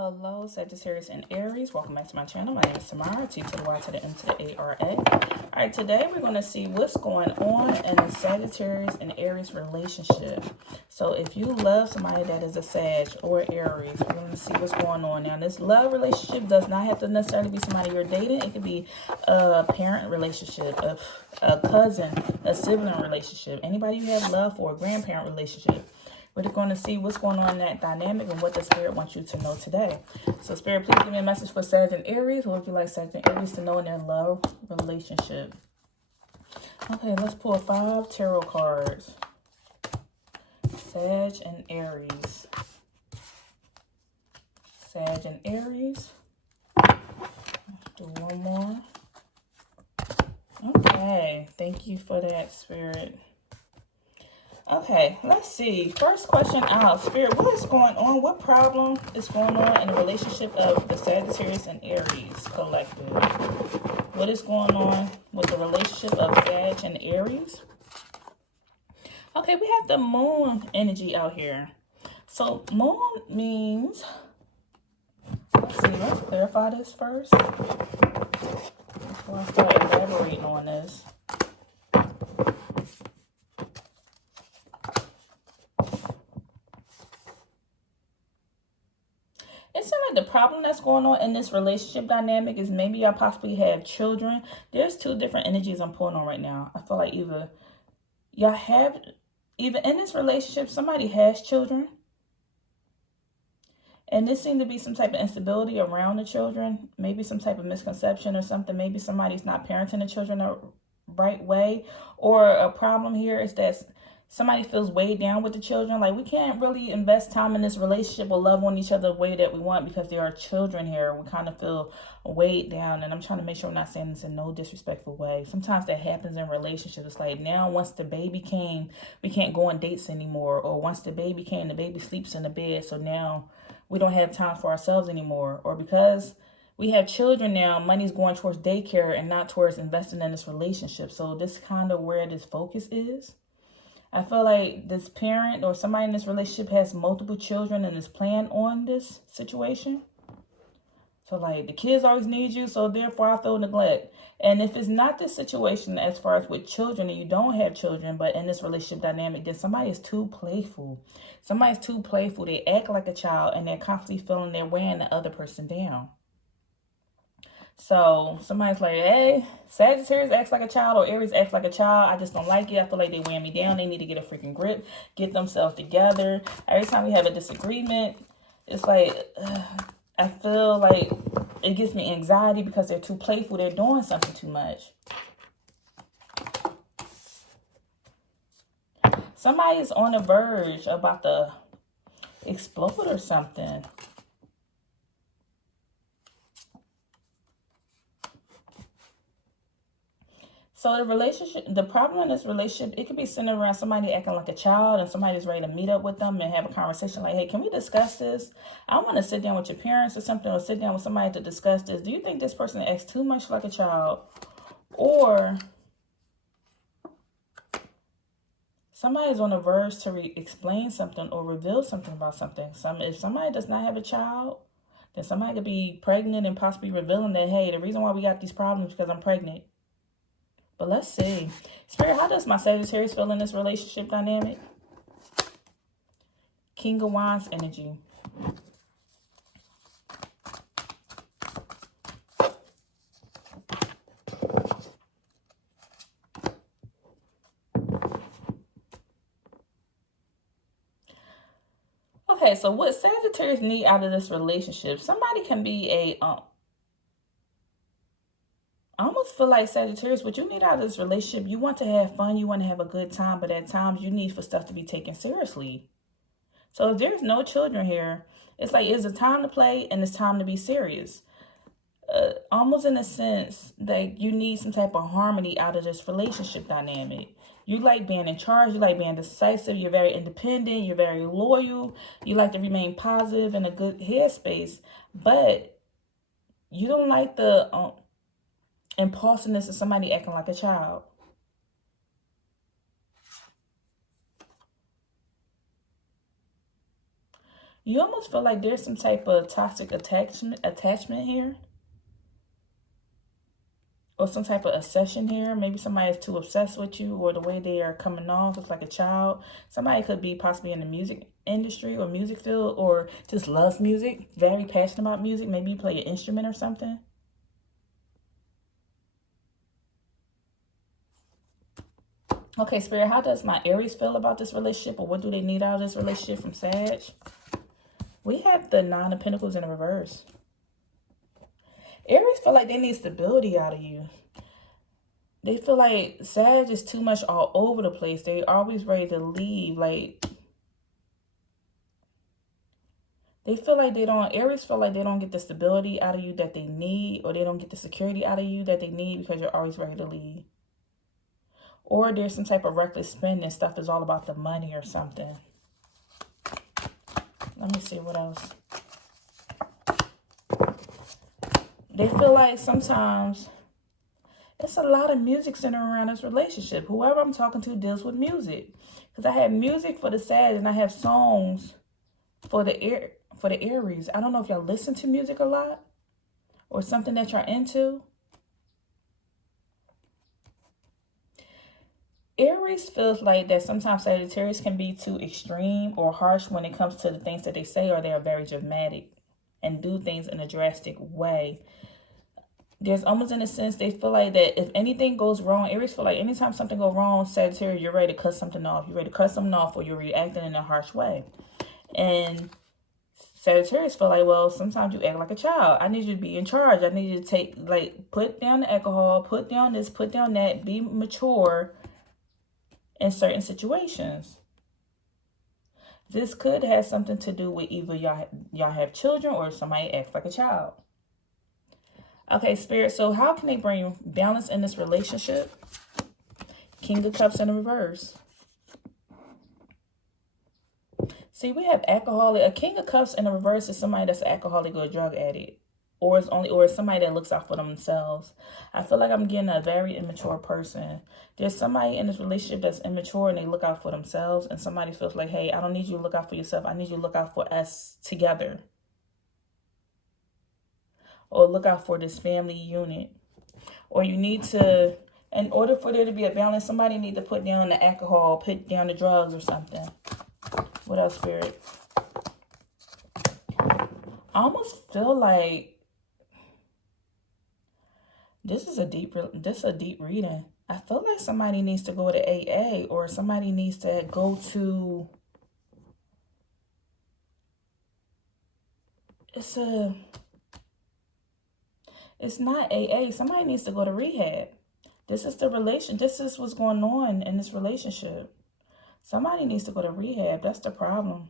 Hello, Sagittarius and Aries. Welcome back to my channel. My name is Tamara, T to the Y to the M to the A-R-A. All right, today we're going to see what's going on in the Sagittarius and Aries relationship. So if you love somebody that is a Sag or Aries, we're going to see what's going on. Now, this love relationship does not have to necessarily be somebody you're dating. It could be a parent relationship, a cousin, a sibling relationship, anybody you have love for, a grandparent relationship. We're going to see what's going on in that dynamic and what the Spirit wants you to know today. So, Spirit, please give me a message for Sag and Aries. What would you like Sag and Aries to know in their love relationship? Okay, let's pull 5 tarot cards. Sag and Aries. Sag and Aries. Let's do one more. Okay, thank you for that, Spirit. Okay, let's see. First question out. Spirit, what is going on? What problem is going on in the relationship of the Sagittarius and Aries collective? What is going on with the relationship of Sag and Aries? Okay, we have the moon energy out here. So moon means, let's see, let's clarify this first before I start elaborating on this. It seems like the problem that's going on in this relationship dynamic is maybe y'all possibly have children. There's 2 different energies I'm pulling on right now. I feel like either in this relationship, somebody has children. And this seems to be some type of instability around the children. Maybe some type of misconception or something. Maybe somebody's not parenting the children the right way. Or a problem here is that somebody feels weighed down with the children. Like, we can't really invest time in this relationship or love on each other the way that we want because there are children here. We kind of feel weighed down. And I'm trying to make sure I'm not saying this in no disrespectful way. Sometimes that happens in relationships. It's like, now once the baby came, we can't go on dates anymore. Or once the baby came, the baby sleeps in the bed. So now we don't have time for ourselves anymore. Or because we have children now, money's going towards daycare and not towards investing in this relationship. So this is kind of where this focus is. I feel like this parent or somebody in this relationship has multiple children and is planning on this situation. So, like, the kids always need you, so therefore I feel neglect. And if it's not this situation as far as with children and you don't have children, but in this relationship dynamic, then somebody is too playful. Somebody's too playful. They act like a child and they're constantly feeling they're wearing the other person down. So somebody's like, hey, Sagittarius acts like a child or Aries acts like a child. I just don't like it. I feel like they wear me down. They need to get a freaking grip, get themselves together. Every time we have a disagreement, it's like, I feel like it gives me anxiety because they're too playful. They're doing something too much. Somebody is on the verge about to explode or something. So the problem in this relationship, it could be centered around somebody acting like a child and somebody's ready to meet up with them and have a conversation like, hey, can we discuss this? I want to sit down with your parents or something, or sit down with somebody to discuss this. Do you think this person acts too much like a child? Or somebody's on the verge to explain something or reveal something about something. If somebody does not have a child, then somebody could be pregnant and possibly revealing that, hey, the reason why we got these problems is because I'm pregnant. But let's see. Spirit, how does my Sagittarius feel in this relationship dynamic? King of Wands energy. Okay, so what Sagittarius need out of this relationship? Somebody can be I almost feel like Sagittarius, what you need out of this relationship, you want to have fun, you want to have a good time, but at times you need for stuff to be taken seriously. So if there's no children here, it's like it's a time to play and it's time to be serious. Almost in a sense that you need some type of harmony out of this relationship dynamic. You like being in charge, you like being decisive, you're very independent, you're very loyal, you like to remain positive in a good headspace, but you don't like the impulsiveness of somebody acting like a child. You almost feel like there's some type of toxic attachment here. Or some type of obsession here. Maybe somebody is too obsessed with you, or the way they are coming off is like a child. Somebody could be possibly in the music industry or music field, or just loves music, very passionate about music. Maybe you play an instrument or something. Okay, Spirit, how does my Aries feel about this relationship, or what do they need out of this relationship from Sag? We have the Nine of Pentacles in reverse. Aries feel like they need stability out of you. They feel like Sag is too much all over the place. They always ready to leave. Like, they feel like Aries feel like they don't get the stability out of you that they need, or they don't get the security out of you that they need because you're always ready to leave. Or there's some type of reckless spending. Stuff is all about the money or something. Let me see what else. They feel like sometimes it's a lot of music centered around this relationship. Whoever I'm talking to deals with music. Because I have music for the Sag and I have songs for the Aries. I don't know if y'all listen to music a lot or something that you're into. Aries feels like that sometimes Sagittarius can be too extreme or harsh when it comes to the things that they say, or they are very dramatic and do things in a drastic way. There's almost in a sense they feel like that if anything goes wrong, Aries feel like anytime something goes wrong, Sagittarius, you're ready to cut something off. You're ready to cut something off, or you're reacting in a harsh way. And Sagittarius feel like, well, sometimes you act like a child. I need you to be in charge. I need you to put down the alcohol, put down this, put down that, be mature in certain situations. This could have something to do with either y'all have children or somebody acts like a child. Okay, Spirit, so how can they bring balance in this relationship? King of Cups in the reverse. See, we have alcoholic. A King of Cups in the reverse is somebody that's an alcoholic or a drug addict. Or it's somebody that looks out for themselves. I feel like I'm getting a very immature person. There's somebody in this relationship that's immature and they look out for themselves. And somebody feels like, hey, I don't need you to look out for yourself. I need you to look out for us together. Or look out for this family unit. Or you need to, in order for there to be a balance, somebody need to put down the alcohol, put down the drugs or something. What else, Spirit? I almost feel like this is a deep reading. I feel like somebody needs to go to AA, or somebody needs to go to, it's not AA. Somebody needs to go to rehab. This is what's going on in this relationship. Somebody needs to go to rehab. That's the problem.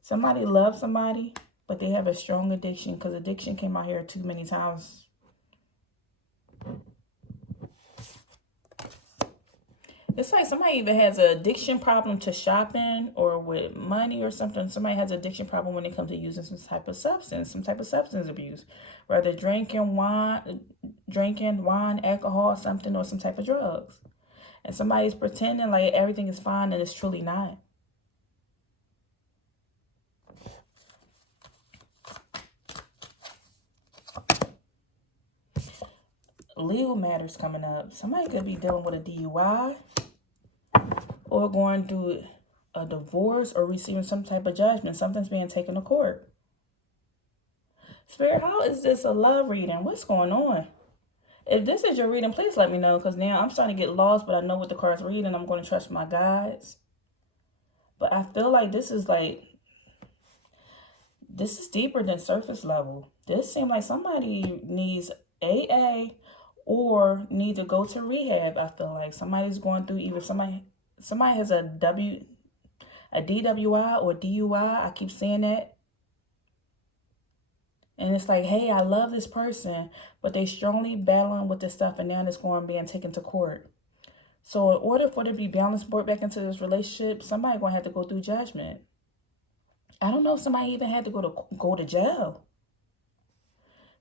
Somebody loves somebody, but they have a strong addiction, because addiction came out here too many times. It's like somebody even has an addiction problem to shopping or with money or something. Somebody has an addiction problem when it comes to using some type of substance abuse. Whether drinking wine, alcohol, something, or some type of drugs. And somebody's pretending like everything is fine and it's truly not. Legal matters coming up. Somebody could be dealing with a DUI, or going through a divorce, or receiving some type of judgment. Something's being taken to court. Spirit, how is this a love reading? What's going on? If this is your reading, please let me know, because now I'm starting to get lost, but I know what the cards read, and I'm going to trust my guides. But I feel like this is deeper than surface level. This seems like somebody needs AA or need to go to rehab. I feel like somebody's going through, either somebody has a DWI or DUI. I keep saying that. And it's like, hey, I love this person, but they strongly battling with this stuff, and now it's being taken to court. So in order for there to be balance brought back into this relationship, somebody's going to have to go through judgment. I don't know if somebody even had to go to jail.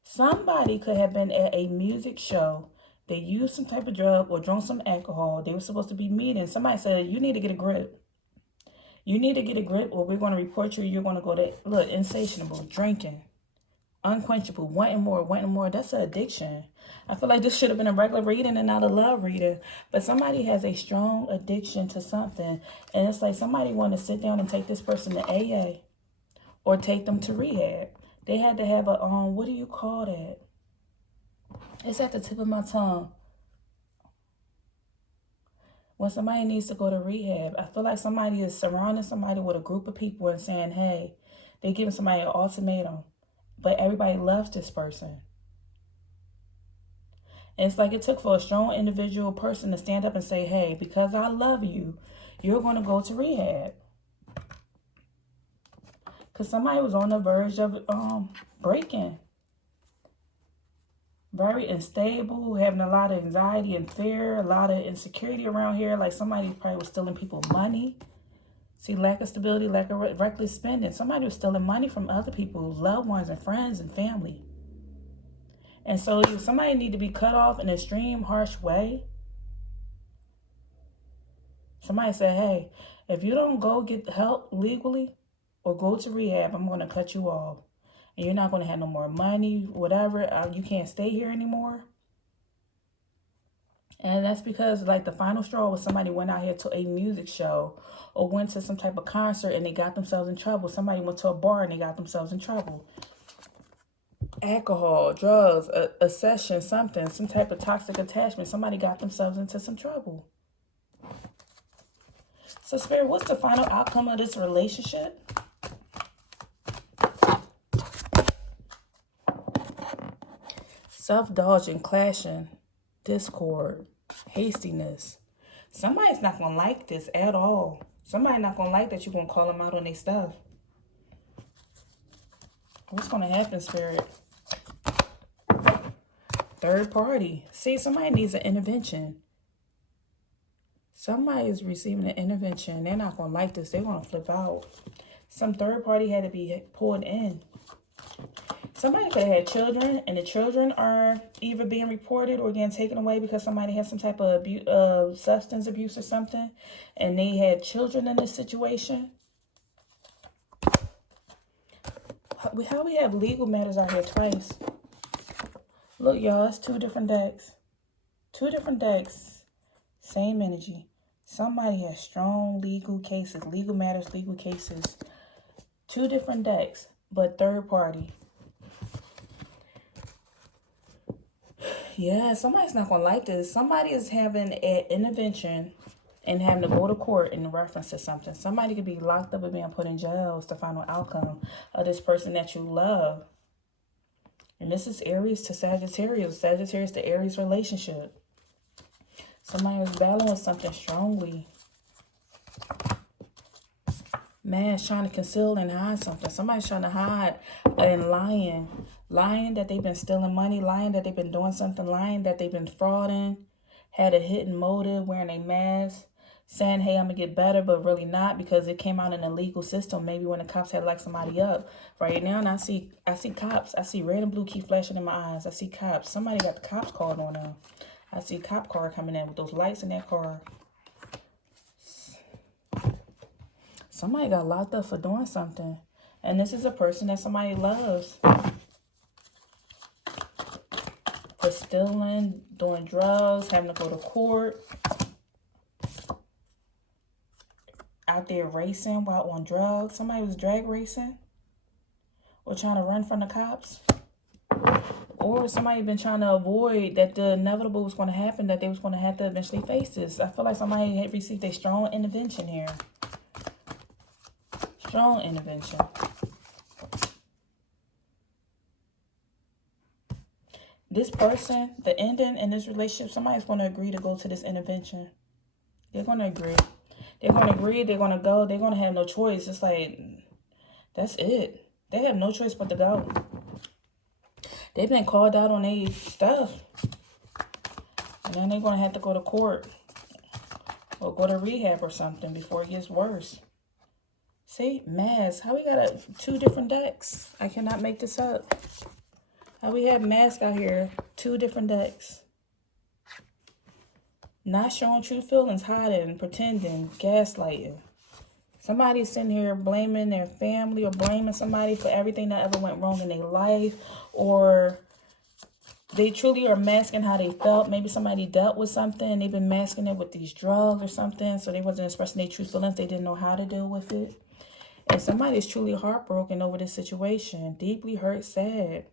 Somebody could have been at a music show. They used some type of drug or drunk some alcohol. They were supposed to be meeting. Somebody said, you need to get a grip. You need to get a grip or we're going to report you. You're going to go to, look, insatiable, drinking, unquenchable, wanting more, wanting more. That's an addiction. I feel like this should have been a regular reading and not a love reading. But somebody has a strong addiction to something. And it's like somebody want to sit down and take this person to AA or take them to rehab. They had to have a, what do you call that? It's at the tip of my tongue. When somebody needs to go to rehab, I feel like somebody is surrounding somebody with a group of people and saying, hey, they're giving somebody an ultimatum. But everybody loves this person. And it's like it took for a strong individual person to stand up and say, hey, because I love you, you're going to go to rehab. Because somebody was on the verge of breaking. Very unstable, having a lot of anxiety and fear, a lot of insecurity around here. Like somebody probably was stealing people's money. See, lack of stability, lack of reckless spending. Somebody was stealing money from other people, loved ones and friends and family. And so if somebody need to be cut off in an extreme, harsh way, somebody said, hey, if you don't go get help legally or go to rehab, I'm going to cut you off. And you're not going to have no more money, whatever. You can't stay here anymore. And that's because, like, the final straw was somebody went out here to a music show or went to some type of concert and they got themselves in trouble. Somebody went to a bar and they got themselves in trouble. Alcohol, drugs, a session, something, some type of toxic attachment. Somebody got themselves into some trouble. So, Spirit, what's the final outcome of this relationship? Self-indulging, clashing, discord, hastiness. Somebody's not going to like this at all. Somebody's not going to like that you're going to call them out on their stuff. What's going to happen, Spirit? Third party. See, somebody needs an intervention. Somebody is receiving an intervention. They're not going to like this. They're going to flip out. Some third party had to be pulled in. Somebody could have had children, and the children are either being reported or getting taken away because somebody had some type of substance abuse or something, and they had children in this situation. How we have legal matters out here twice? Look, y'all, it's two different decks. Two different decks. Same energy. Somebody has strong legal cases, legal matters, legal cases. Two different decks, but third party. Yeah, somebody's not going to like this. Somebody is having an intervention and having to go to court in reference to something. Somebody could be locked up and being put in jail. It's the final outcome of this person that you love. And this is Aries to Sagittarius. Sagittarius to Aries relationship. Somebody was battling with something strongly. Man's trying to conceal and hide something. Somebody's trying to hide and lying. Lying that they've been stealing money. Lying that they've been doing something. Lying that they've been frauding. Had a hidden motive, wearing a mask. Saying, hey, I'm going to get better, but really not because it came out in a legal system. Maybe when the cops had locked somebody up. Right now, and I see cops. I see red and blue keep flashing in my eyes. I see cops. Somebody got the cops called on them. I see a cop car coming in with those lights in that car. Somebody got locked up for doing something. And this is a person that somebody loves. For stealing, doing drugs, having to go to court. Out there racing while on drugs. Somebody was drag racing. Or trying to run from the cops. Or somebody been trying to avoid that the inevitable was going to happen. That they was going to have to eventually face this. I feel like somebody had received a strong intervention here. Strong intervention. This person, the ending in this relationship, somebody's going to agree to go to this intervention. They're going to agree. They're going to agree. They're going to go. They're going to have no choice. It's like, that's it. They have no choice but to go. They've been called out on their stuff. And then they're going to have to go to court. Or go to rehab or something before it gets worse. See, mask. How we got two different decks? I cannot make this up. How we have mask out here, two different decks. Not showing true feelings, hiding, pretending, gaslighting. Somebody's sitting here blaming their family or blaming somebody for everything that ever went wrong in their life, or they truly are masking how they felt. Maybe somebody dealt with something and they've been masking it with these drugs or something, so they wasn't expressing their true feelings. They didn't know how to deal with it. And somebody is truly heartbroken over this situation, deeply hurt, sad,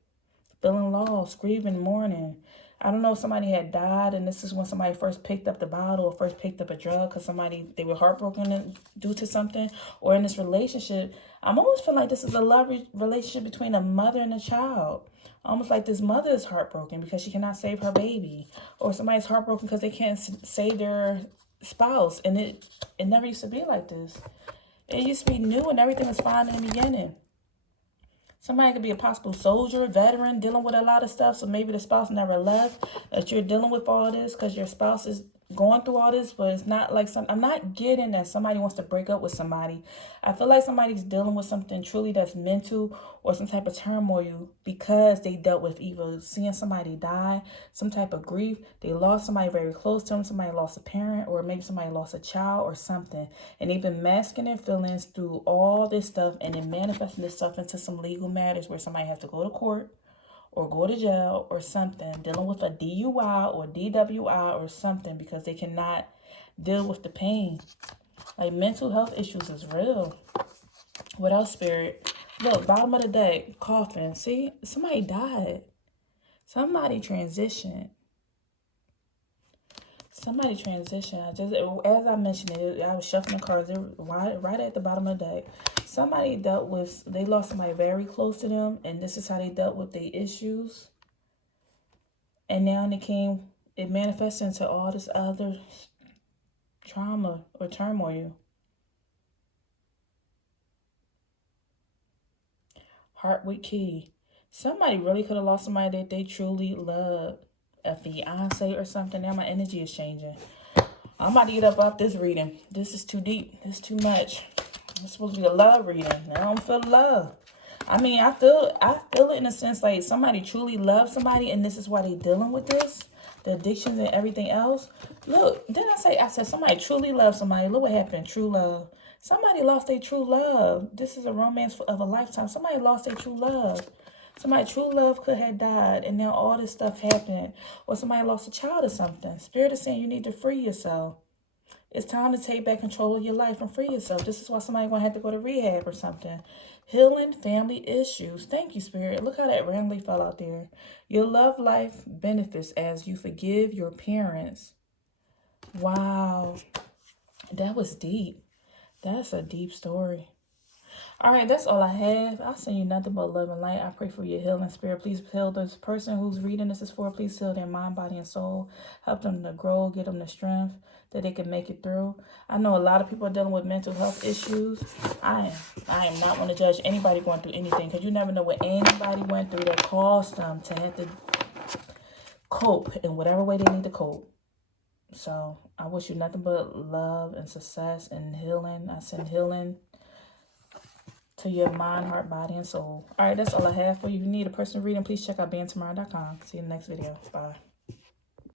feeling lost, grieving, mourning. I don't know if somebody had died and this is when somebody first picked up the bottle or first picked up a drug because they were heartbroken due to something. Or in this relationship, I'm almost feeling like this is a love relationship between a mother and a child. Almost like this mother is heartbroken because she cannot save her baby. Or somebody's heartbroken because they can't save their spouse. And it never used to be like this. It used to be new and everything was fine in the beginning. Somebody could be a possible soldier, veteran, dealing with a lot of stuff. So maybe the spouse never left. That you're dealing with all this because your spouse is going through all this. But it's not like I'm not getting that somebody wants to break up with somebody. I feel like somebody's dealing with something truly that's mental or some type of turmoil because they dealt with either seeing somebody die, some type of grief. They lost somebody very close to them. Somebody lost a parent, or maybe somebody lost a child or something. And they've been masking their feelings through all this stuff and then manifesting this stuff into some legal matters where somebody has to go to court or go to jail or something, dealing with a DUI or DWI or something because they cannot deal with the pain. Like, mental health issues is real. What else, Spirit? Look, bottom of the deck, coffin. See, somebody died. Somebody transitioned. Somebody transitioned. As I mentioned it, I was shuffling cards right at the bottom of the deck. Somebody they lost somebody very close to them, and this is how they dealt with the issues. And now it manifests into all this other trauma or turmoil. Heart with key. Somebody really could have lost somebody that they truly loved. A fiance or something. Now my energy is changing. I'm about to get up off this reading. This is too deep. This is too much. It's supposed to be a love reading. I don't feel love. I mean, I feel it in a sense like somebody truly loves somebody and this is why they dealing with this. The addictions and everything else. Look, didn't I said somebody truly loves somebody. Look what happened. True love. Somebody lost their true love. This is a romance of a lifetime. Somebody lost their true love. Somebody true love could have died and now all this stuff happened. Or somebody lost a child or something. Spirit is saying you need to free yourself. It's time to take back control of your life and free yourself. This is why somebody going to have to go to rehab or something. Healing family issues. Thank you, Spirit. Look how that randomly fell out there. Your love life benefits as you forgive your parents. Wow. That was deep. That's a deep story. All right, that's all I have. I'll send you nothing but love and light. I pray for your healing, Spirit. Please heal this person who's reading this is for. Please heal their mind, body, and soul. Help them to grow, give them the strength that they can make it through. I know a lot of people are dealing with mental health issues. I am not going to judge anybody going through anything because you never know what anybody went through that caused them to have to cope in whatever way they need to cope. So I wish you nothing but love and success and healing. I send healing to your mind, heart, body, and soul. All right, that's all I have for you. If you need a personal reading, please check out BeingTamara.com. See you in the next video. Bye.